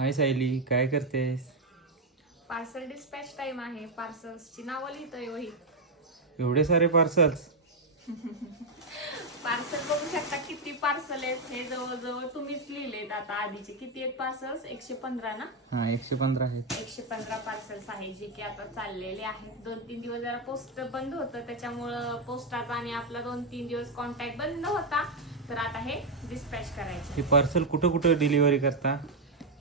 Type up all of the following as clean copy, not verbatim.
हाय सायली, काय करतेस? Parcel dispatch time आहे. पार्सल्सची नावं लिहितोय वहीत. एवढे सारे पार्सल्स? पार्सल बघू शकता किती पार्सल आहेत. हे जवळजवळ तुम्हीच लिहिलेत. आता आधीचे किती आहेत पार्सल्स? 115 ना? हा, 115 आहेत. 115 पार्सल्स आहेत जे की आता चाललेले आहेत. 2-3 दिवस जरा पोस्ट बंद होतं, त्याच्यामुळं पोस्टाचा आणि आपला 2-3 दिवस कॉन्टॅक्ट बंद होता. तर आता हे डिस्पॅच करायचे. हे पार्सल कुठं कुठं डिलिव्हरी करता?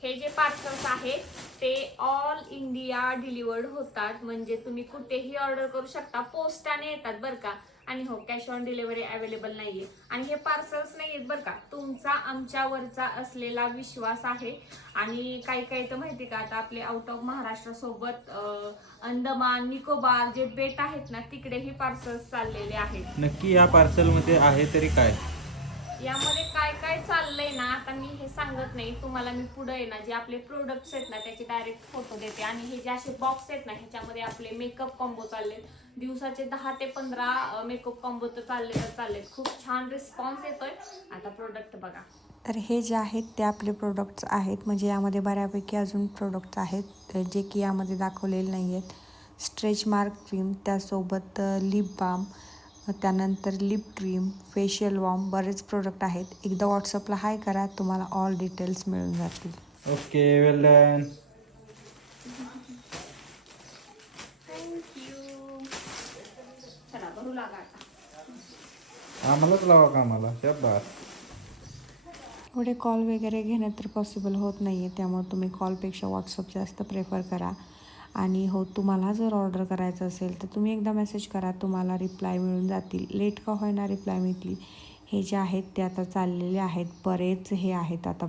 हे जे पार्सल्स आहेत ते ऑल इंडिया डिलिव्हर्ड होतात. म्हणजे तुम्ही कुठेही ऑर्डर करू शकता. पोस्टाने येतात बरं का. आणि हो, कॅश ऑन डिलिव्हरी अवेलेबल नाहीये. आणि हे पार्सल्स नाही आहेत बरं का, तुमचा आमच्यावरचा असलेला विश्वास आहे. आणि काही काही तर माहिती का, आता आपले आउट ऑफ महाराष्ट्र सोबत अंदमान निकोबार जे बेट आहेत ना, तिकडेही पार्सल्स चाललेले आहेत. नक्की या पार्सल मध्ये आहे तरी काय? यामध्ये काय काय चाललंय ना, आता मी हे सांगत नाही तुम्हाला. मी पुढे आहे ना, जे आपले प्रोडक्ट्स आहेत ना त्याचे डायरेक्ट फोटो देते. आणि हे जे असे बॉक्स आहेत ना, ह्याच्यामध्ये आपले मेकअप कॉम्बो चाललेत. दिवसाचे 10 ते 15 मेकअप कॉम्बो तर चाललेत. खूप छान रिस्पॉन्स येतोय. आता प्रोडक्ट बघा. तर हे जे आहेत ते आपले प्रोडक्ट्स आहेत. म्हणजे यामध्ये बऱ्यापैकी अजून प्रोडक्ट्स आहेत जे की यामध्ये दाखवलेले नाही आहेत. स्ट्रेच मार्क क्रीम, त्यासोबत लिप बाम, त्यानंतर लिप क्रीम, फेशियल वॉर्म, बरेच प्रोडक्ट आहेत. एकदा व्हॉट्सअपला हाय करा, तुम्हाला ऑल डिटेल्स मिळून जातील. ओके, वेल डन. थँक्यू. चला भरू लागा आता. आम्हालाच लावा कामाला, शाबास. एवढे कॉल वगैरे घेणं तर पॉसिबल होत नाही आहे, त्यामुळे तुम्ही कॉलपेक्षा व्हॉट्सअप जास्त प्रेफर करा. आणि हो, तुम्हाला जर ऑर्डर करायचं असेल तर तुम्ही एकदा मेसेज करा, तुम्हाला रिप्लाय मिळून जातील. लेट का होईना रिप्लाय मिळतील. हे जे आहेत ते आता चाललेले आहेत. बरेच हे आहेत, आता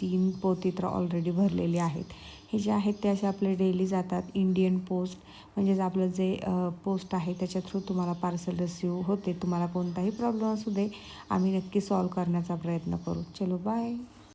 3 पोती तर ऑलरेडी भरलेली आहेत. हे जे आहेत ते असे आपले डेली जातात. इंडियन पोस्ट म्हणजेच आपलं जे पोस्ट आहे त्याच्या थ्रू तुम्हाला पार्सल रिसीव होते. तुम्हाला कोणताही प्रॉब्लेम असू दे, आम्ही नक्की सॉल्व करण्याचा प्रयत्न करू. चलो बाय.